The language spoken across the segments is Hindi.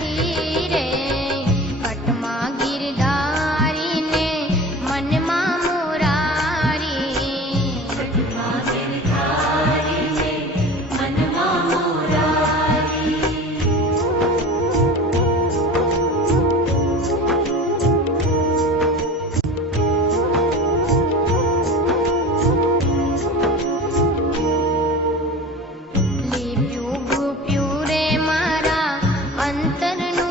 નથી રે કટમાં ગિરધારી ને મનમાં મોરારી કટમાં ગિરધારી ને મનમાં મોરારી લીપ્યું ગુપ્યું રે મારા અંતરનું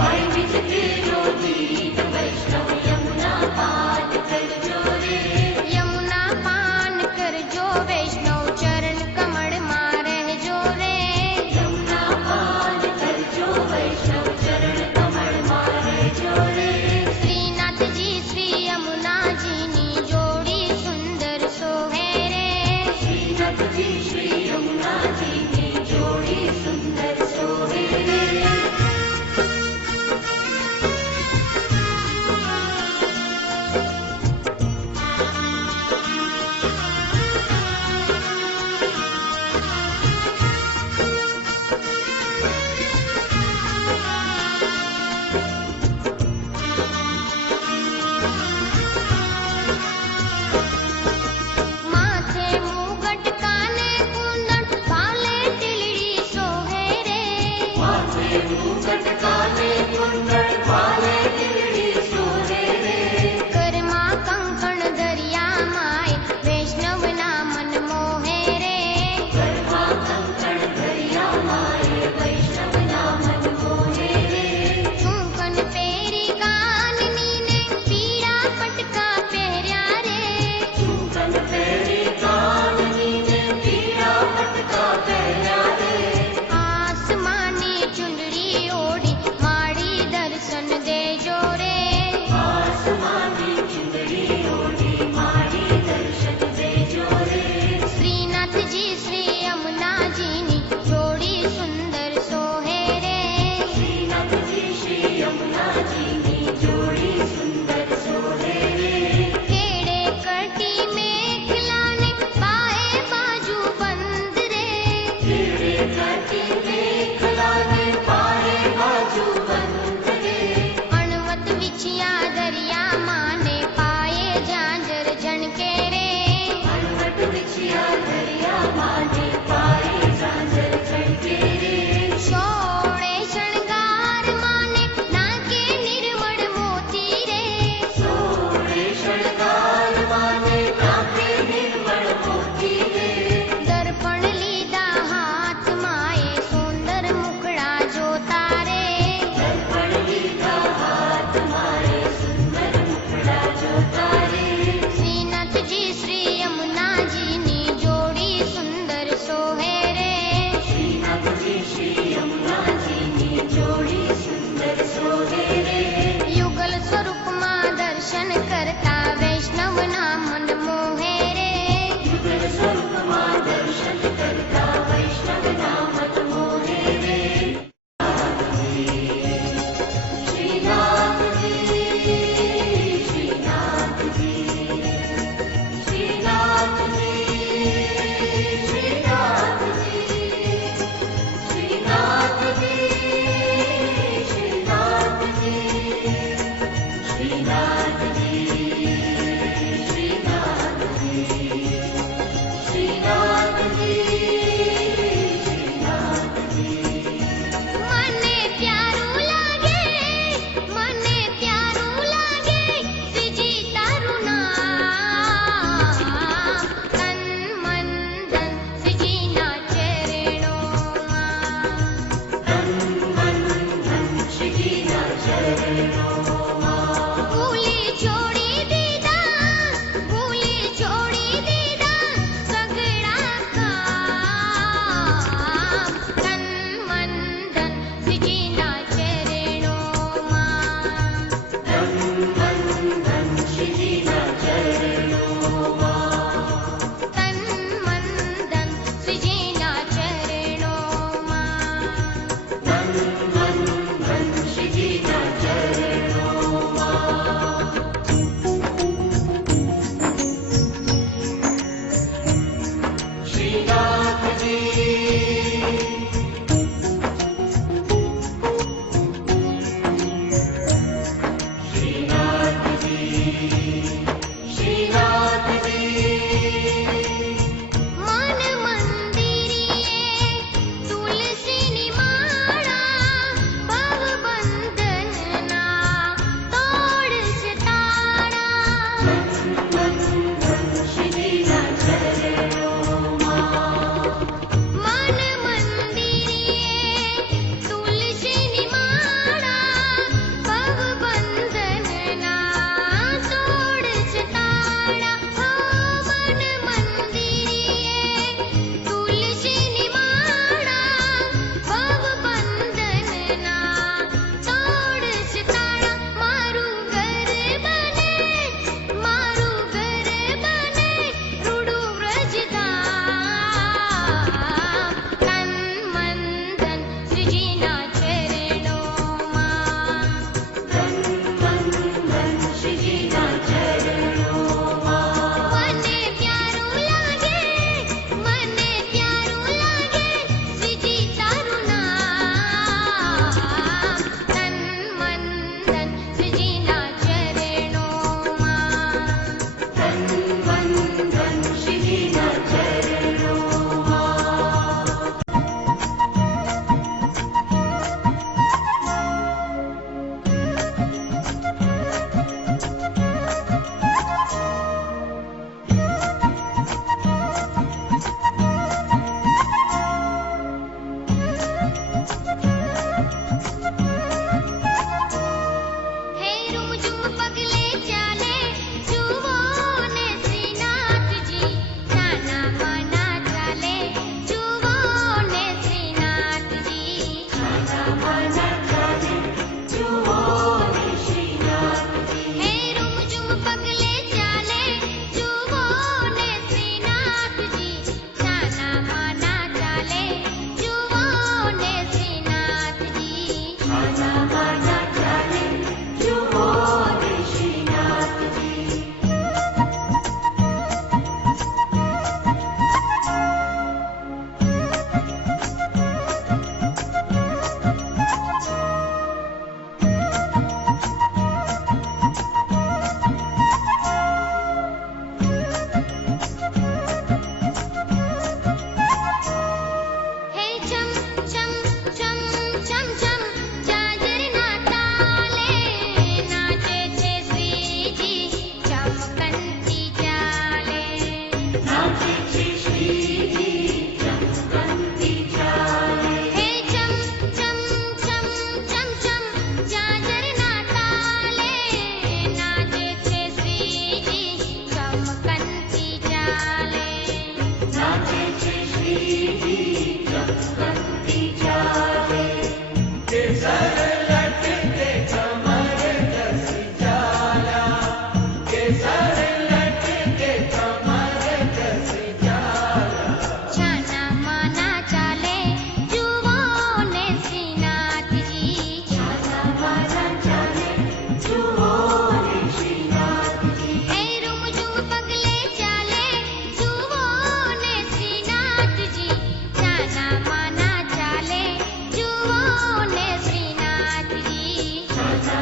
पाई बिच तेरो दीन वैष्णव यमुना पान कर जो रे यमुना पान कर जो वैष्णव चरण कमल में रह जो रे यमुना पान कर जो वैष्णव चरण कमल में रह जो रे श्रीनाथ जी श्री यमुना जी नी जोड़ी सुंदर सोहे रे श्रीनाथ जी श्री यमुना जी ने जोड़ी सुंदर सोहे रे माथे मुगट काने कुंदन भाले टिलड़ी सोहे रे माथे मुकुट काने कुंडल वाले गिरड़ी सोहे रे करमा कंकण दरिया माय वैष्णव ना मन मोहे रे कर्मा कंकण दरिया माए वैष्णव नामन मोहे रे चूकन पेरी काननी ने पीड़ा पटका पहरिया रे चूकन पेरी काननी ने पीड़ा पटका पहरा रे आसमानी चुंदड़ी ओढ़ी माड़ी दर्शन दे जो रे आसमानी चुंदड़ी ओढ़ी मारी दर्शन दे जो रे श्रीनाथ जी श्री यमुना जी नी जोड़ी सुंदर सोहे रे श्रीनाथ जी श्री यमुना जी ने जोड़ी सुंदर सोहे रे केड़े कटी में खिलाने बाएं बाजू बंद रे तेरे कटी में खलाने पाए बाजू बंद रे अणवत बिछिया दरिया माने पाए झांझर झनके रे अनवट बिछिया दरिया माने पाए झांझर झड़के रे सोड़े शृंगार माने नाके निर्मल मोती रे सोरे शृंगार माने नाके निर्मल मोती रे दर्पण लीधा हाथ माए सुंदर मुखड़ा जोता रे दर्पण लीधा हाथ मारे सुंदर मुखड़ा जो तारे श्रीनाथ जी श्री यमुना जी नी जोड़ी सुंदर सोहे रे श्रीनाथ जी श्री यमुना जी ने जोड़ी सुंदर सोहे रे युगल स्वरूप मां दर्शन करता वैष्णव ना मन मोहे रे युगल स्वरूप मां दर्शन करता वैष्णव नामन मोहे रे श्रीनाथ जी श्रीनाथ जी श्रीनाथ जी श्रीनाथ जी श्रीनाथ जी श्रीनाथ जी श्रीनाथ जी श्रीनाथ जी श्रीनाथ जी श्रीनाथ जी मने प्यारू लागे श्रीजी तारू नाम तन मन धन श्रीजी ना चरणों मां तन मन धन श्री ना चरणों मां भूली छोड़ी दीदा सगड़ा काम तन मन धन श्रीजी ना चरणों मां तन मन धन श्री ना चरणों मां तन मन धन श्रीजी ना चरणों मां तन मन धन श्री ना चरणों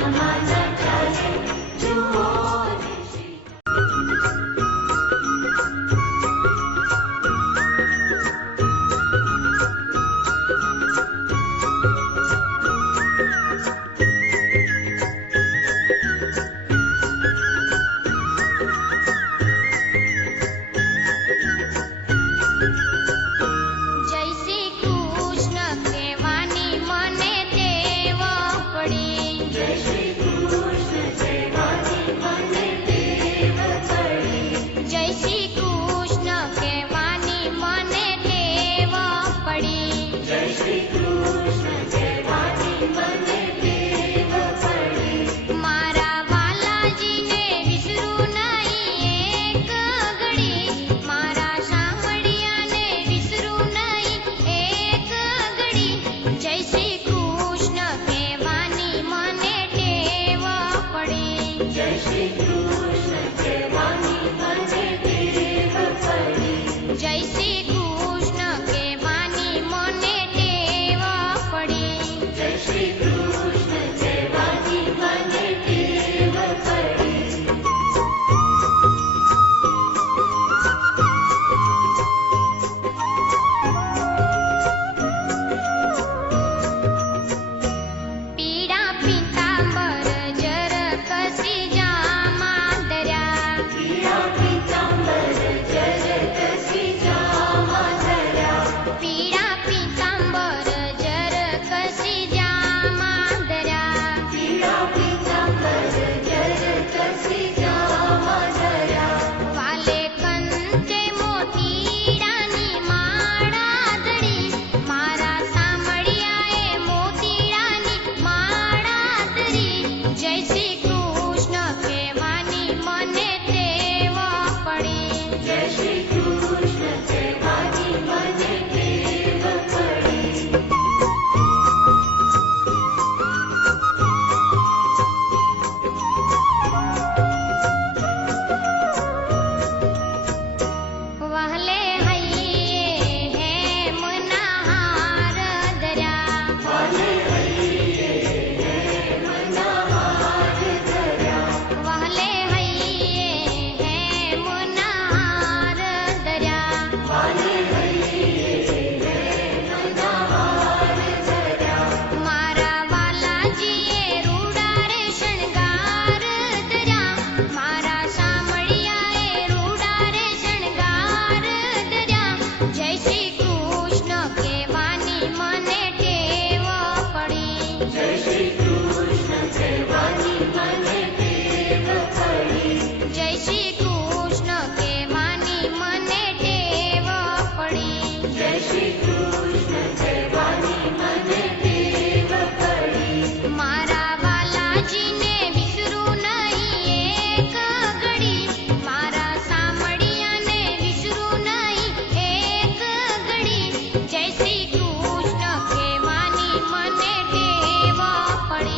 આમાં ન ચાલે જુઓ ને શ્રી જય શ્રી કૃષ્ણ કહેવાની મને ટેવ પડી. જય શ્રી કૃષ્ણ કહેવાની મને ટેવ પડી. જય શ્રી કૃષ્ણ કહેવાની મને ટેવ પડી. જય શ્રી કૃષ્ણ કહેવાની મને ટેવ પડી. મારા વાલાજીને વિસરું નહીં એક ઘડી. મારા સાંભળિયાને વિસરું નહીં એક ઘડી. જય શ્રી કૃષ્ણ કહેવાની મને ટેવ પડી. જય શ્રી કૃષ્ણ કહેવાની મને ટેવ પડી. જય શ્રી કૃષ્ણ કહેવાની મને ટેવ પડી. જય શ્રી કૃષ્ણ કહેવાની મને ટેવ પડી. પીળા પીતાંબર જર કસી જામાં ધર્યા. પીળા પીતાંબર જર કસી જામાં ધર્યા. પીળા પીતાંબર જર કસી જામાં ધર્યા. પીળા પીતાંબર જર કસી જામાં ધર્યા. વાલે કંચે મોતીડાની માળા ધરી. મારા સાંભળિયાએ મોતીડાની માળા ધરી. જય શ્રી કૃષ્ણ કહેવાની મને ટેવ પડી. જય શ્રી કૃષ્ણ કહેવાની મને ટેવ પડી. વહલે હૈયે હેમના હાર ધર્યા. વાલે હૈયે હેમના હાર ધર્યા. વહલે હૈયે હેમના હાર ધર્યા. વાલે હૈયે હેમના હાર ધર્યા. મારા વાલાજીએ રૂડા રે શણગાર ધર્યા. મારા સાંભળિયાએ રૂડા રે શણગાર ધર્યા. જય શ્રી કૃષ્ણ કહેવાની મને ટેવ પડી. જય શ્રી કૃષ્ણ કહેવાની મને ટેવ પડી. જય શ્રી કૃષ્ણ કહેવાની મને ટેવ પડી. જય શ્રી કૃષ્ણ કહેવાની મને ટેવ પડી. મારા વાલાજીને વિસરું નહીં એક ઘડી. મારા સાંભળિયાને વિસરું નહીં એક ઘડી. જય શ્રી કૃષ્ણ કહેવાની મને ટેવ પડી.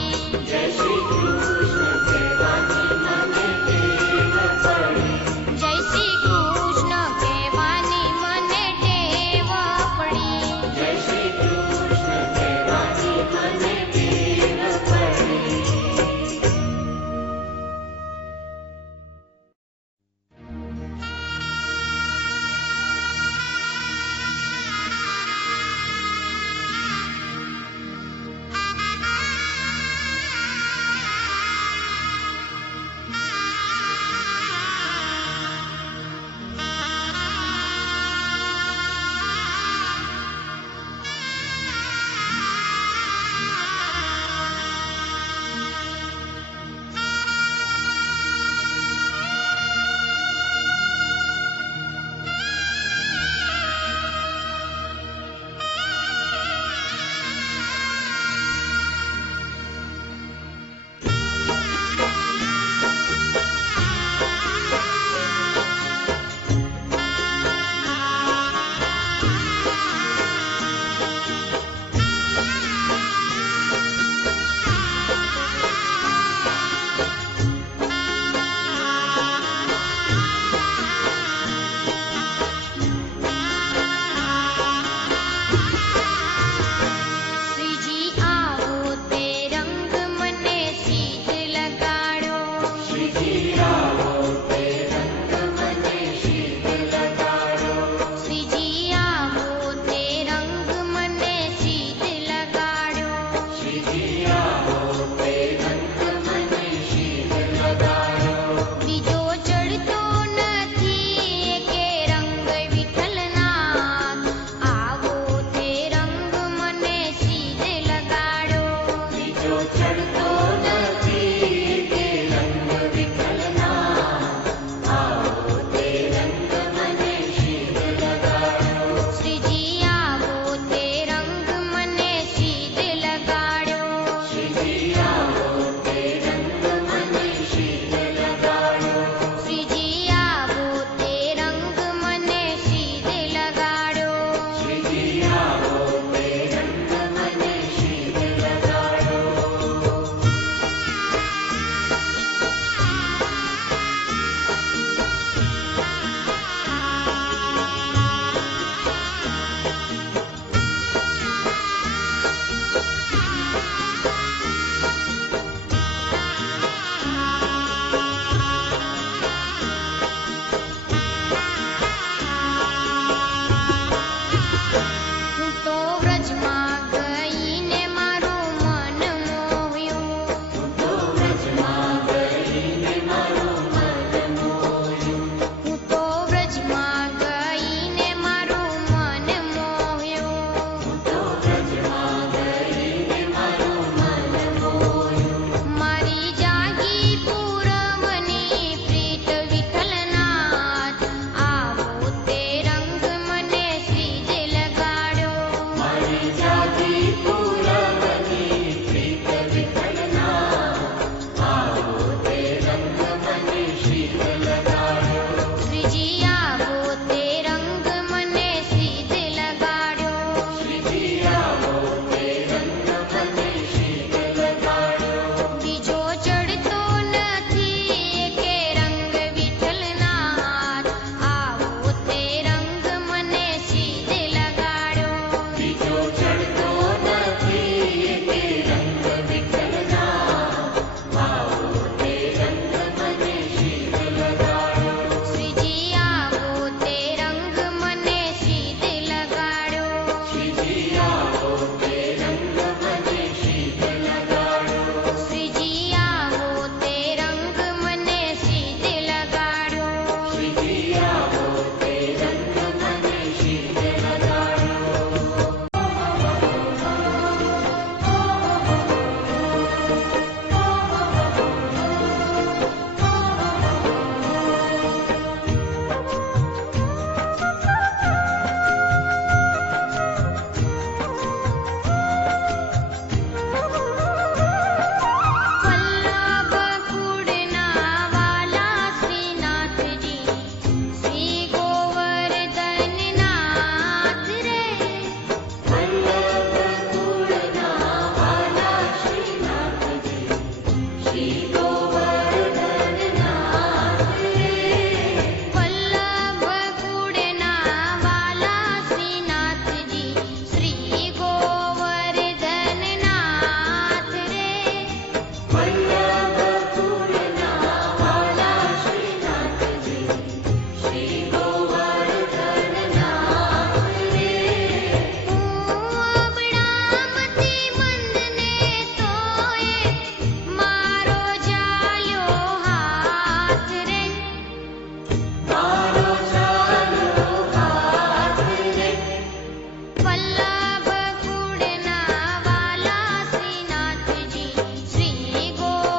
વલ્લભ કુળના વાલા શ્રીનાથજી, શ્રી ગોવર્ધન નાથ રે. અબડામતી મંદને તોય મારો જાલ્યો હાથ રે. મારો ચાલ્યો હાથ રે. વલ્લભ કુળના વાલા શ્રીનાથજી, શ્રી ગોવર્ધન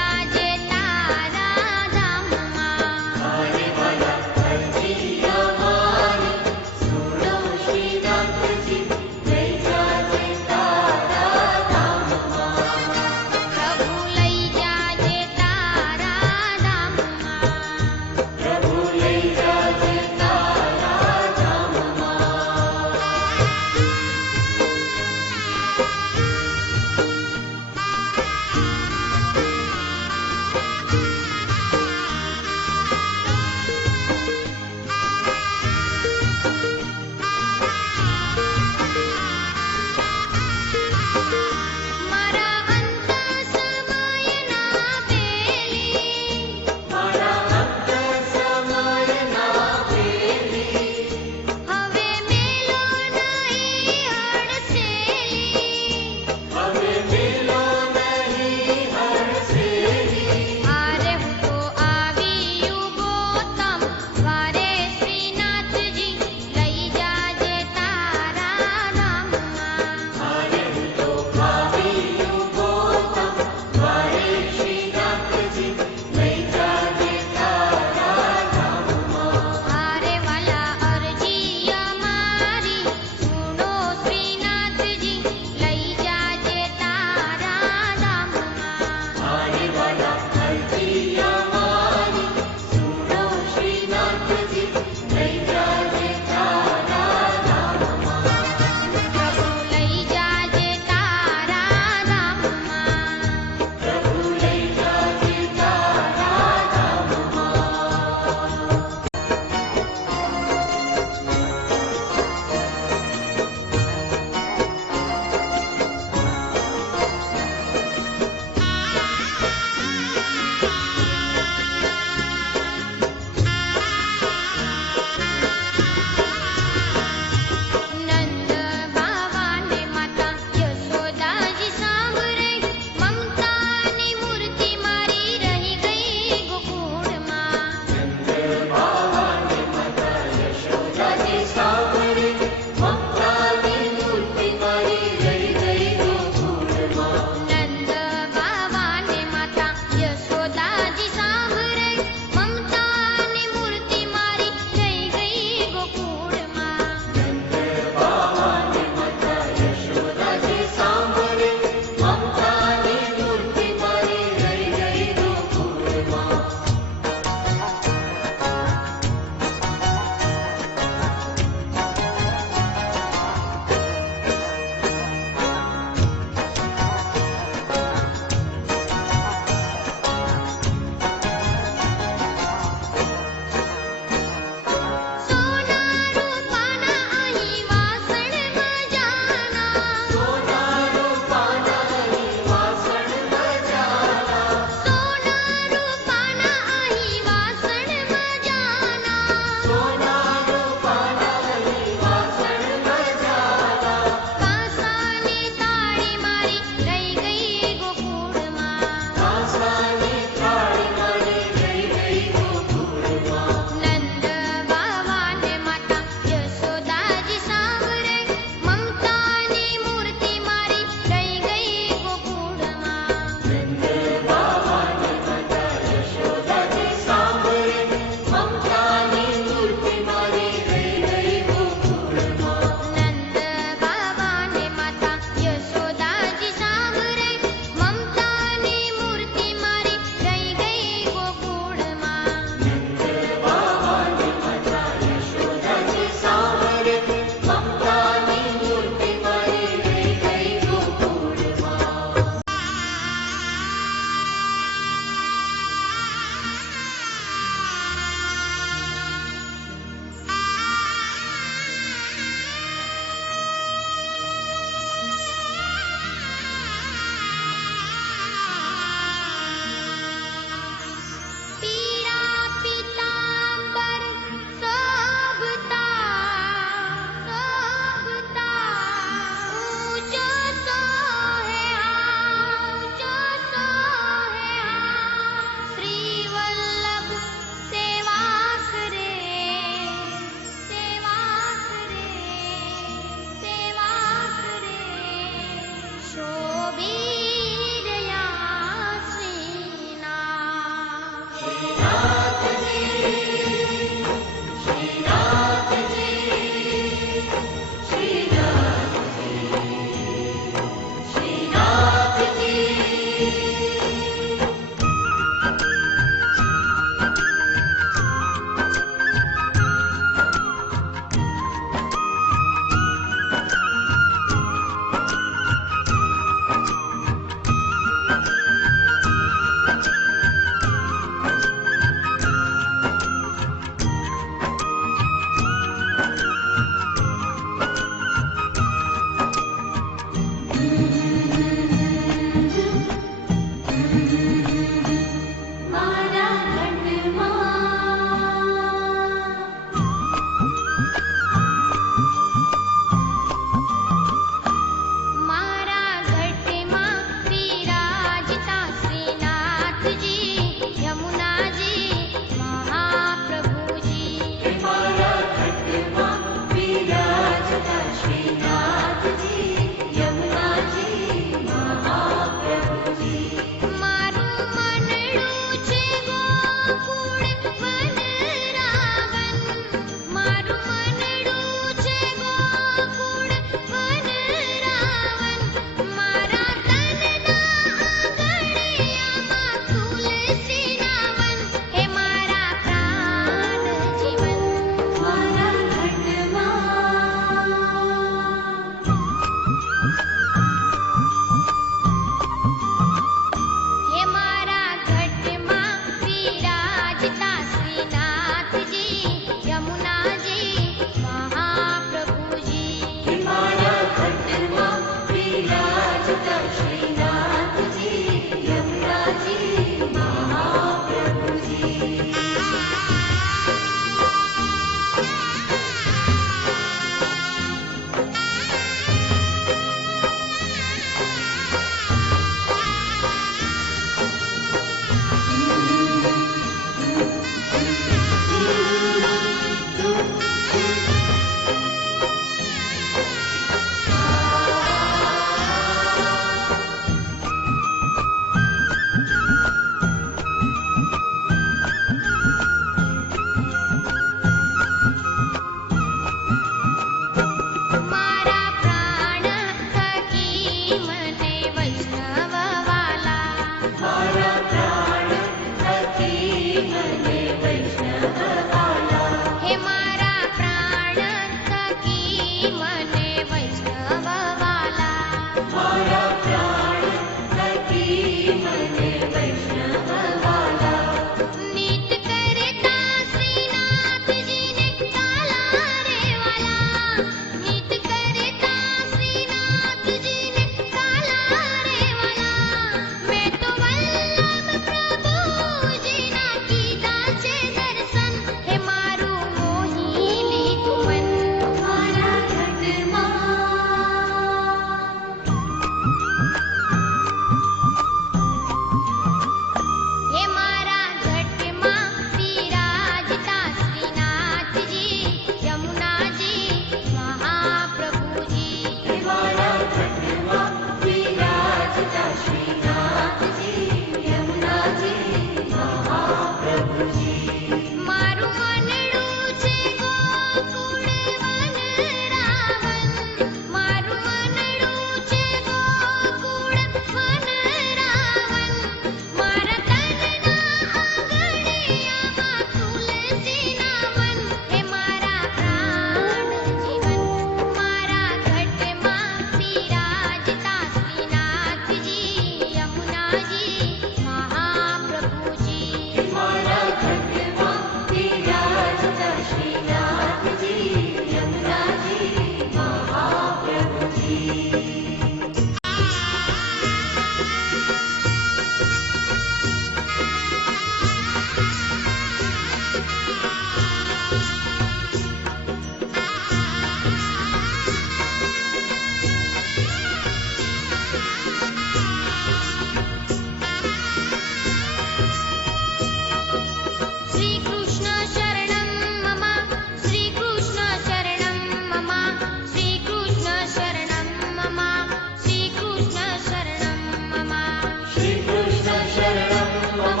श्रीकृष्ण शरणं मम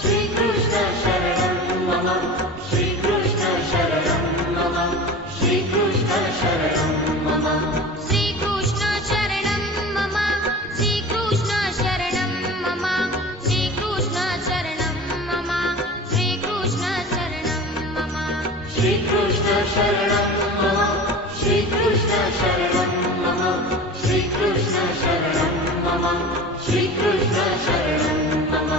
श्रीकृष्ण शरणं मम श्रीकृष्ण शरणं मम श्रीकृष्ण शरणं मम श्रीकृष्ण शरणं मम श्रीकृष्ण शरणं मम श्रीकृष्ण शरणं मम श्रीकृष्ण शरणं मम श्रीकृष्ण शरणं मम श्रीकृष्ण शरणं मम श्रीकृष्ण शरणं मम श्रीकृष्ण शरणं मम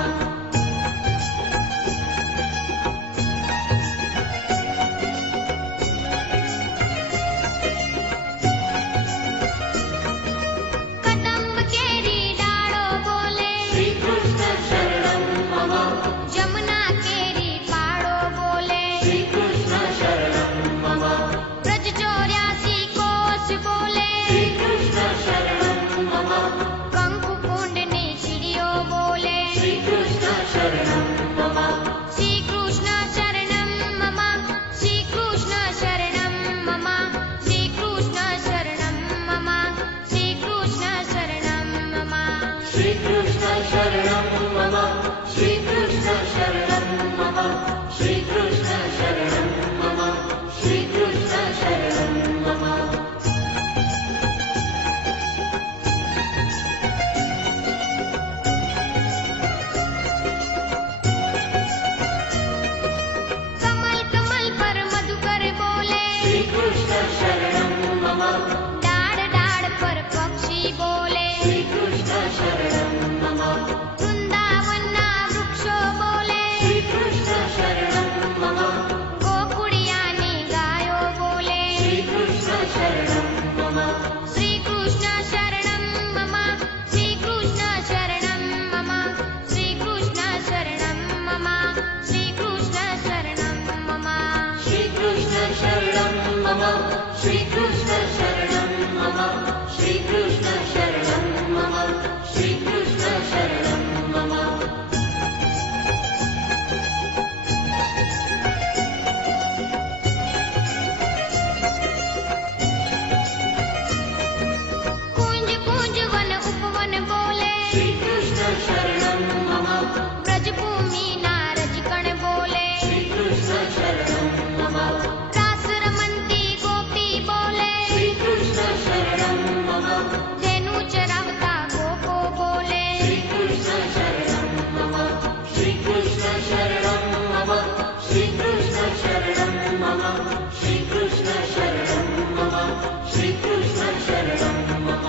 कदम्ब केरी डाळो बोले श्रीकृष्ण शरणं मम जमुना केरी पाड़ो बोले श्रीकृष्ण शरणं मम ब्रज 84 कोस बोले श्रीकृष्ण शरणं मम कंकु कुंडनी चिड़ियो बोले श्रीकृष्ण शरणं मम श्रीकृष्ण शरणं मम श्रीकृष्ण शरणं मम श्रीकृष्ण शरणं मम श्रीकृष्ण शरणं मम श्रीकृष्ण शरणं मम श्रीकृष्ण शरणं मम श्रीकृष्ण शरणं मम श्रीकृष्ण शरणं मम कमल कमल पर मधुकर बोले श्रीकृष्ण शरणं मम डाढ़ डाढ़ पर पक्षी बोले श्रीकृष्ण शरणं मम वृंदावनना वृक्षो बोले श्रीकृष्ण शरणं मम गोकुड़ियानी गायो बोले श्रीकृष्ण शरणं मम श्रीकृष्ण शरणं मम श्रीकृष्ण शरणं मम श्रीकृष्ण शरणं मम श्रीकृष्ण शरणं मम श्रीकृष्ण शरणं मम श्रीकृष्ण शरणं मम श्रीकृष्ण शरणं मम श्रीकृष्ण शरणं मम कुंज कुंज वन उपवन बोले श्रीकृष्ण शरणं मम ब्रजभूमि नारजगण बोले श्रीकृष्ण शरणं मम रास रमन्ती गोपी बोले श्रीकृष्ण शरणं मम धेनु चरावता गोपो बोले श्रीकृष्ण शरणं मम श्रीकृष्ण शरणं मम श्रीकृष्ण शरणं मम श्रीकृष्ण शरणं मम श्रीकृष्ण शरणं मम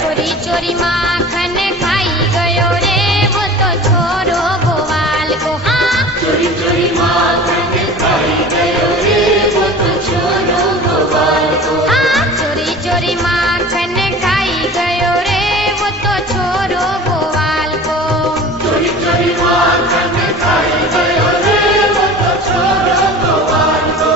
चोरी चोरी माखन खाई गयो रे वो तो छोरो गोवाल को हाँ चोरी चोरी माखन खाई गयो रे वो तो छोरो गोपाल को हाँ चोरी चोरी माखन खाई गयो रे वो तो छोरो गोवाल को चोरी चोरी माखन खाई गयो रे वो तो छोरो गोपाल को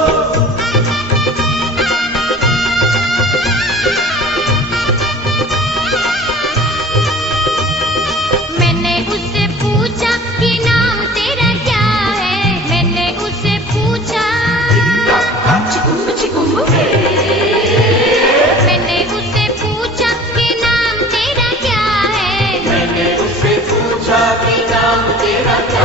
मैंने उससे पूछा कि नाम तेरा क्या है मैंने उससे पूछा मैंने उससे पूछा कि नाम तेरा क्या है मैंने उससे पूछा कि नाम तेरा क्या